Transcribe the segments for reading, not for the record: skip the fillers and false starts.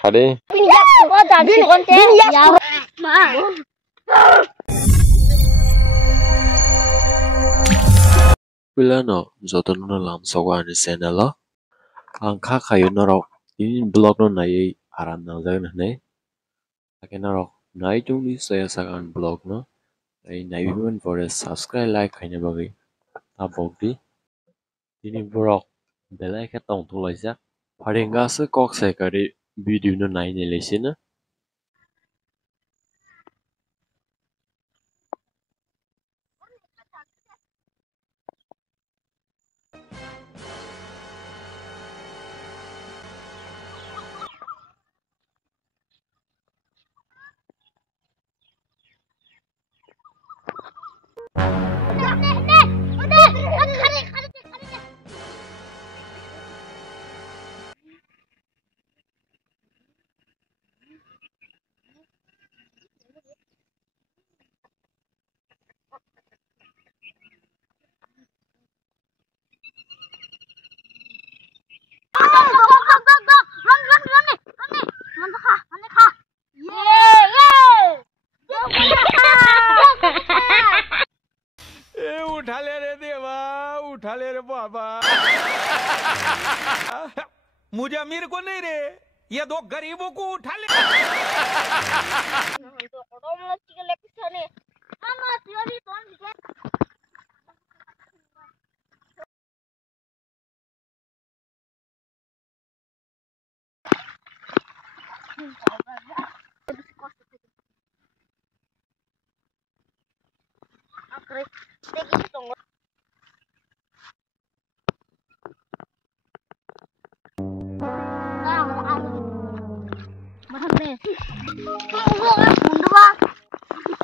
Kade. Bilano joto no lam soga ni channel ang kha khayo norok in blog no nai aram na jagan ne ake norok nai chung ni saya sagan blog no ai nai biman pore subscribe like khaina bagi ta bogdi ini borok belai kha tong thung laijak pharenga se kok sai kari video no nai ne lesina उठा ले रे देवा उठा ले रे बाबा मुझे अमीर को नहीं रे ये दो गरीबों को उठा ले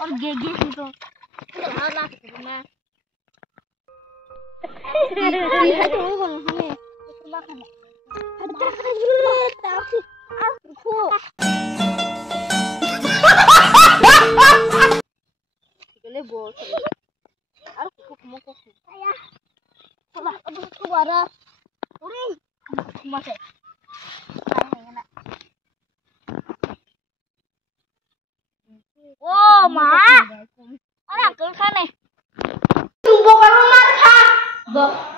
और गेगे से तो हार ला सकते मैं ये तो वो बोल हमें सुबह खाना ताकि आपको ले बोल और कुछ मको आया चला अब दोबारा अरे मत है Wow, ma. Anak tuh kan nih. Bukan rumah kah?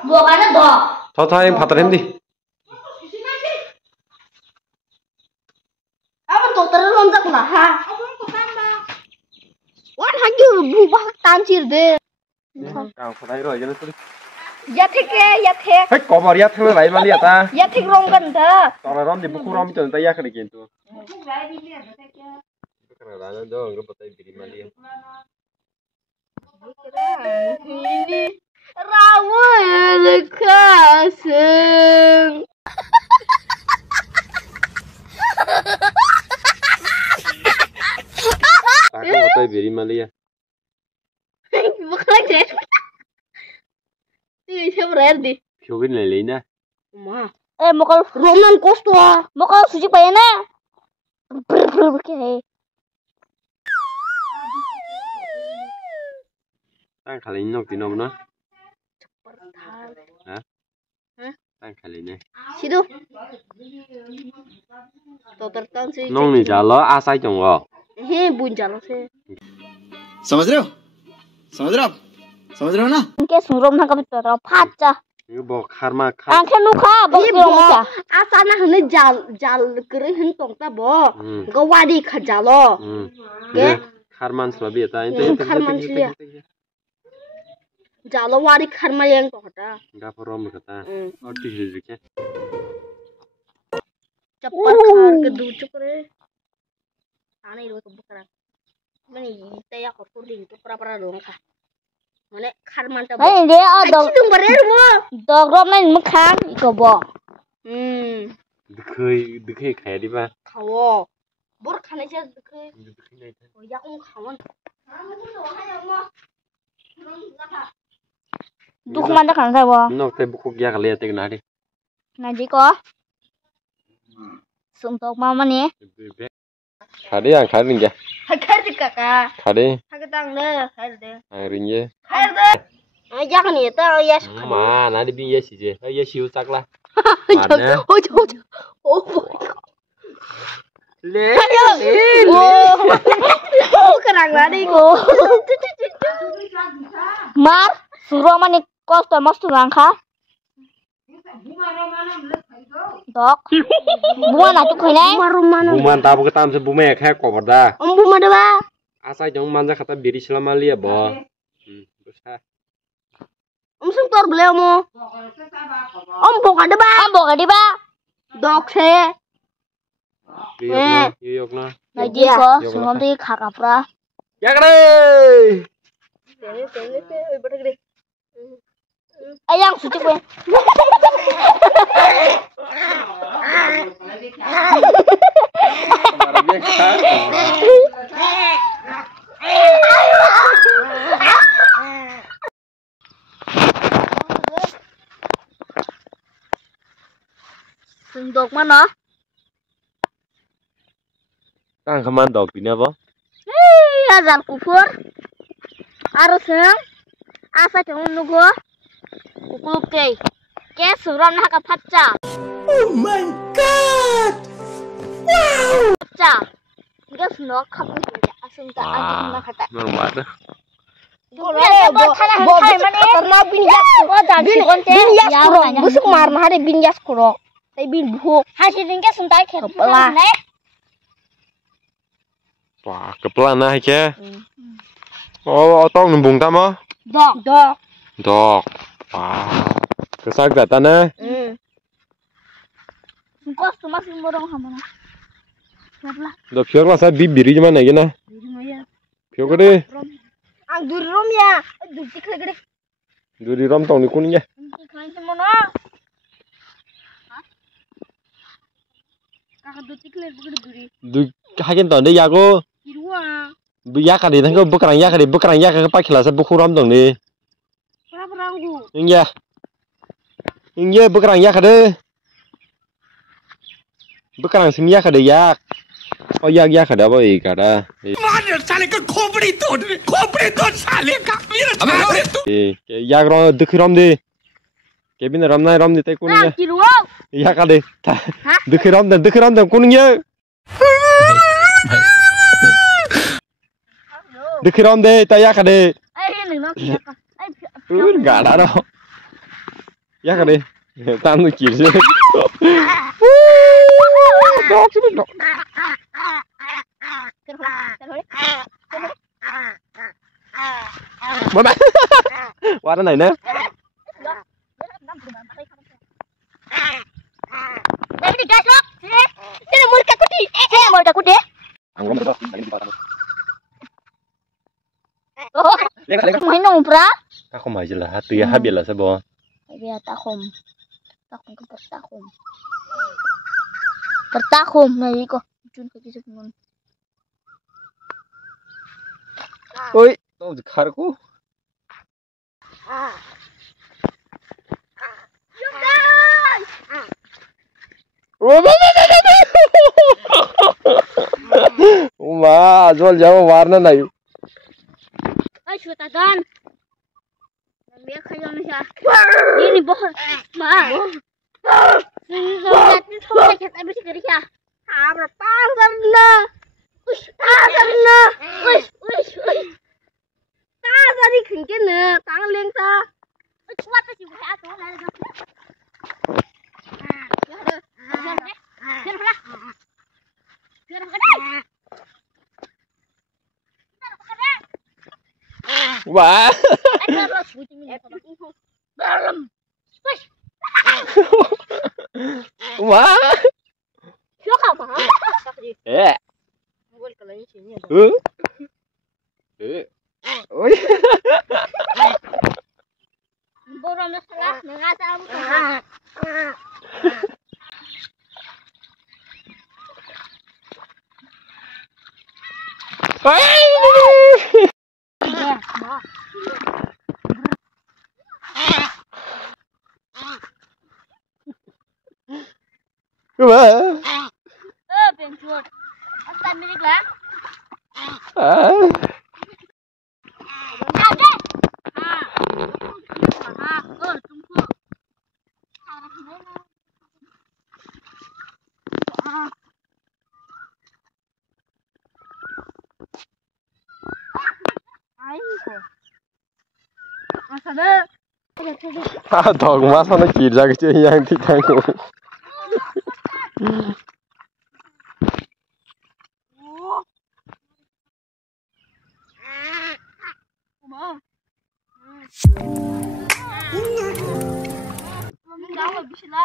Bukan ada. Thotha em phatren di Apa tuh terus loncat lah ha? Wan hagi berubah tancir deh. kang phatai roi jane suri Ya thik. hei komar ya thang lai mali ata Ya thik rong kan dah. tara ron di buku rom ton ta ya khari kintu kana rana do ngro patai biri mali Ini rawa lekaseng. ta ko patai biri mali ya Bukan aja. Ini siapa rare di? pyogin le leina Ma. Mau kalau Roman Costo, mau kalau suci payana. Oke. tang khali nok tinom na ha tang khali ne Situ. तो तरतान से nong ni jalo asai jong go हे बुंजालो से समझ रहे हो समझ रहे हो ना इनके सुरम ना कभी तो फाचा ngi bo kharma kha आंखे नुखा बकरो मचा आसाना हने जाल करे हन तोंता बो गवाडी खजालो ke kharman slabi ta inte kharman sia जालो वाडी खरमा yang तो हटा ga porom kata oti hije चप्पल खार के दूर चुप रे आने रो तो बकरा मने तया को रिंग तो परा रोंग खा माने खरमान ता ए ले आ दो तुम बरे रो दगरो में मखान इको बो dikhei khai di ba खाओ बोर खाने से दिखे या उन खावन दुख मान खाना था वो nok te buku gya kali te na di ना जी को सुन तो मामा ने khade ang khade nge खर दे काका khade खर तांग ले खर दे ringe खर दे या कनी तो या ma na di bi ye si je ye siu tak la O Oh my god. Le. Kerang lari. Mar, suruh manik kos mas tu langka. Dok. Bukan aku kena. Buman tabu ketam se bume khe kobar da. Buma ada ba? Asa jong manja kata biri selama liya bo. Bisa. Sentor beliau mo. Bok ada ba? Ambok ada ba? Dok se. Yuk na. Lagi kok, semua tu kakapra. Ya kare. Ayang suci gue. Sendok mana? Tang kaman dog bina ba? Azal kufur. Aruseng. Asa jangan nunggu. Kukuluk ke suram nak kapatcha. Oh my god. Wow. Cha. Enggak senok kamu asum tak ada nak kata. Normal dah. Busuk marna hari bin jas kurok. Saya bin buhuk. Hasil ringkas suntai ke Kepala. Wah, kepala nah ke. Oh, otong nembung tama. Dok. Dog. Wah. Kesak data na. Kos tu masih borong sama. Siaplah. Do phiok la sa biri jama na gina. Phiok de. Ang durum ya. Dukti klegede. Duri ram tong ni kun ya. Kalian semua no. Kakak dukti klegede duri. Du hakin tong de ya go. Kirua. Bu ya ka de thang ko bukrang ya ka pa khila sa bukhuram tong ni. Peranggu. Ingya. Ingya bukrang ya ka de. Bukrang sim ya ka de yak. Oh yak ka da ba ka da. साले का खोपड़ी तोड़ साले का मेरा साले तू yak ro dukhiram de. Kebin ram de te kun ya. Kirua. Ya ka de. Dukhiram de kun ya. Dukhiram de ta ya ka de. Ini nak siapa? Enggak ada đâu. Ya ka de. Tam nu chỉ chứ. Đó chứ mình đó. Bye bye. Qua đây này nè. Đây đi gas lock. Ini mau takut di. Mau takut deh. Main nombra. Aku mah jelas hatu ya habis lah sebo. Biar takum ke pertakum nih kok. Jun ke kisah pun. Oi, tao khar ko. Uma, jual jauh warna naik. Ayo tatan. Biar kayak macam ini bohong. Ma. Ini zolat ni thong kita habis kerja. Berapa sana? Sana. Tadi kengken ne, tangan lengsa. Cepat tu juga aku lah. Wah. Wah. Siapa apa? Gol kalau ini sini. Oi. Borong salah mengasal. Pencut. Asal milik lah. Ada. Tunggu. 사는. dogma sao nó chìm ra cái chơi nhang thì thằng cũng 나무 미실래?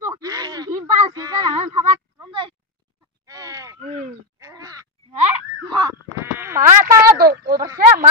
또 빈바 시간은 다 봤. 그런데. 마, 따도 오버세 마.